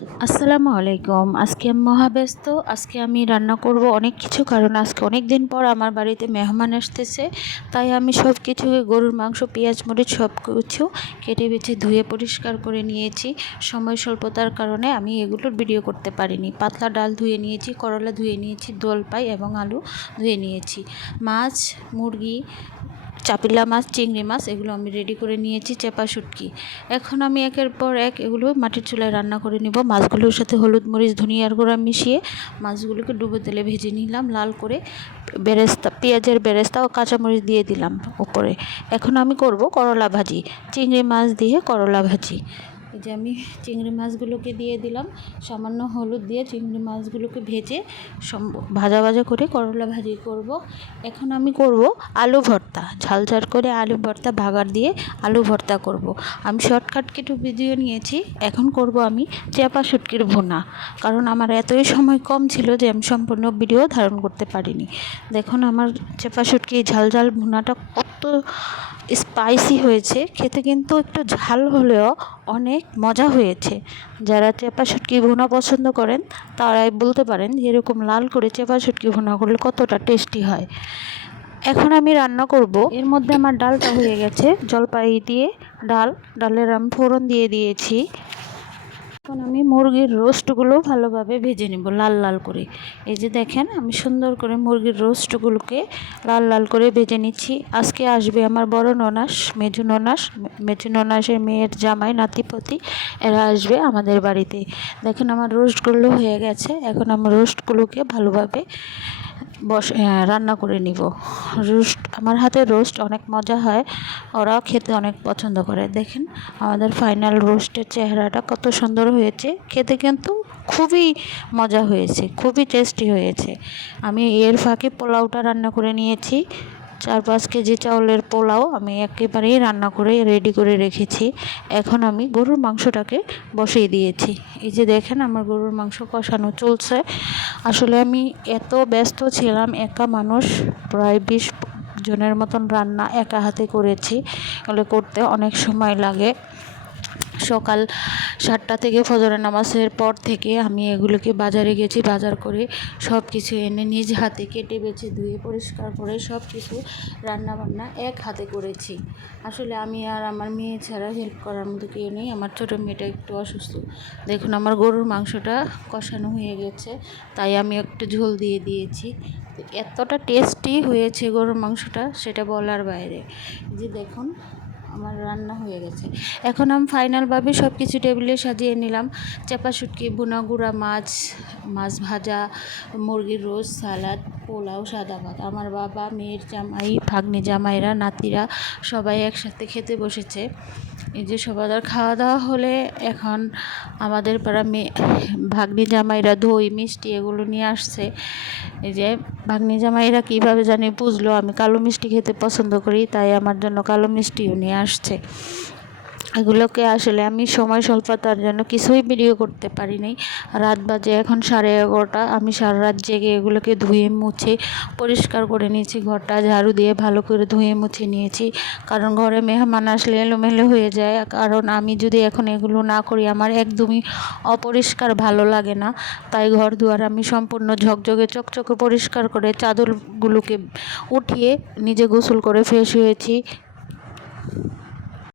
আসসালামু আলাইকুম। আজকে আমি মহাব্যস্ত। আজকে আমি রান্না করব অনেক কিছু, কারণ আজকে অনেক দিন পর আমার বাড়িতে মেহমান আসতেছে। তাই আমি সব কিছু গরুর মাংস, পেঁয়াজ, মরিচ সব কিছু কেটে বেছে ধুয়ে পরিষ্কার করে নিয়েছি। সময় স্বল্পতার কারণে আমি এগুলোর ভিডিও করতে পারিনি। পাতলা ডাল ধুয়ে নিয়েছি, করলা ধুয়ে নিয়েছি দোলপাই এবং আলু ধুয়ে নিয়েছি। মাছ, মুরগি চাপিলা মাছ, চিংড়ি মাছ, এগুলো আমি রেডি করে নিয়েছি, চেপা শুটকি। এখন আমি একের পর এক এগুলো মাটির চুলায় রান্না করে নিব। মাছগুলোর সাথে হলুদ, মরিচ ধনিয়ার গুঁড়া মিশিয়ে মাছগুলোকে ডুবো তেলে ভেজে নিলাম, লাল করে বেরেস্তা, পেঁয়াজের বেরেস্তা ও কাঁচামরিচ দিয়ে দিলাম উপরে। এখন আমি করব করলা ভাজি, চিংড়ি মাছ দিয়ে করলা ভাজি। এই যে আমি চিংড়ি মাছগুলোকে দিয়ে দিলাম। সামান্য হলুদ দিয়ে চিংড়ি মাছগুলোকে ভেজে ভাজা ভাজা করে করলা ভাজি করব। এখন আমি করব আলু ভর্তা। ঝাল ঝাল করে আলু ভর্তা ভাগার দিয়ে আলু ভর্তা করব। আমি শর্টকাট কিছু ভিডিও নিয়েছি। এখন করব আমি চেপা শুটকির ভুনা। কারণ আমার এতই সময় কম ছিল যে আমি সম্পূর্ণ ভিডিও ধারণ করতে পারিনি। দেখুন আমার চেপা শুটকি ঝাল ঝাল ভুনাটা কত স্পাইসি হয়েছে, খেতে কিন্তু একটু ঝাল হলেও অনেক মজা হয়েছে। যারা চেপা শুটকি ভুনা পছন্দ করেন, তারাই বলতে পারেন এরকম লাল করে চেপা শুটকি ভুনা করলে কতটা টেস্টি হয়। এখন আমি রান্না করব। এর মধ্যে আমার ডালটা হয়ে গেছে। জলপাই দিয়ে ডাল, ডালের আমি ফোড়ন দিয়ে দিয়েছি। এখন আমি মুরগির রোস্টগুলো ভালোভাবে ভেজে নেব লাল লাল করে। এই যে দেখেন, আমি সুন্দর করে মুরগির রোস্টগুলোকে লাল লাল করে ভেজে নিচ্ছি। আজকে আসবে আমার বড় ননাস, মেজু ননাস, মেজু ননাসের মেয়ের জামাই, নাতিপতি, এরা আসবে আমাদের বাড়িতে। দেখেন আমার রোস্টগুলো হয়ে গেছে। এখন আমার রোস্টগুলোকে ভালোভাবে বস রান্না করে নিব। রোস্ট, আমার হাতের রোস্ট অনেক মজা হয়। ওরাও খেতে অনেক পছন্দ করে। দেখেন, আমাদের ফাইনাল রোস্টের চেহারাটা কত সুন্দর হয়েছে। খেতে কিন্তু খুবই মজা হয়েছে, খুবই টেস্টি হয়েছে। আমি এর ফাঁকে পোলাওটা রান্না করে নিয়েছি। চার পাঁচ কেজি চাউলের পোলাও আমি একেবারেই রান্না করে রেডি করে রেখেছি। এখন আমি গরুর মাংসটাকে বসিয়ে দিয়েছি। এই যে দেখেন, আমার গরুর মাংস কষানো চলছে। আসলে আমি এত ব্যস্ত ছিলাম, একা মানুষ, প্রায় বিশ জনের মতন রান্না একা হাতে করেছি। এগুলো করতে অনেক সময় লাগে। সকাল সাতটা থেকে ফজরের নামাজের পর থেকে আমি এগুলোকে বাজারে গেছি, বাজার করে সব কিছু এনে নিজ হাতে কেটে বেছে ধুয়ে, পরিষ্কার করে সব কিছু রান্নাবান্না এক হাতে করেছি। আসলে আমি আর আমার মেয়ে ছাড়া হেল্প করার মতো কেউ নেই, আমার ছোটো মেয়েটা একটু অসুস্থ। দেখুন, আমার গরুর মাংসটা কষানো হয়ে গেছে, তাই আমি একটু ঝোল দিয়ে দিয়েছি। এতটা টেস্টি হয়েছে গরুর মাংসটা, সেটা বলার বাইরে। যে দেখুন আমার রান্না হয়ে গেছে। এখন আমি ফাইনালভাবে সব কিছু টেবিলে সাজিয়ে নিলাম। চাপা শুটকি বুনা গুঁড়া, মাছ মাছ ভাজা, মুরগির রোজ সালাদ পোলাও, সাদা ভাত। আমার বাবা, মেয়ের জামাই, ভাগ্নে জামাইরা, নাতিরা সবাই একসাথে খেতে বসেছে। এই যে সবার খাওয়া দাওয়া হলে এখন আমাদের পাড়া মেয়ে, ভাগ্নি জামাইরা দই, মিষ্টি এগুলো নিয়ে আসছে। এই যে ভাগ্নি জামাইরা কীভাবে জানি বুঝলো, আমি কালো মিষ্টি খেতে পছন্দ করি, তাই আমার জন্য কালো মিষ্টিও নিয়ে আসছে। এগুলোকে আসলে আমি সময় স্বল্পতার জন্য কিছুই ভিডিও করতে পারিনি রাত বাজে এখন সাড়ে এগারোটা, আমি সারা রাত জেগে এগুলোকে ধুয়ে মুছে পরিষ্কার করে নিয়েছি, ঘরটা ঝাড়ু দিয়ে ভালো করে ধুয়ে মুছে নিয়েছি। কারণ ঘরে মেহমান আসলে এলোমেলো হয়ে যায়, কারণ আমি যদি এখন এগুলো না করি আমার একদমই অপরিষ্কার ভালো লাগে না। তাই ঘর দুয়ার আমি সম্পূর্ণ ঝকঝকে, চকচকে পরিষ্কার করে চাদরগুলোকে উঠিয়ে নিজে গোসল করে ফ্রেশ হয়েছি।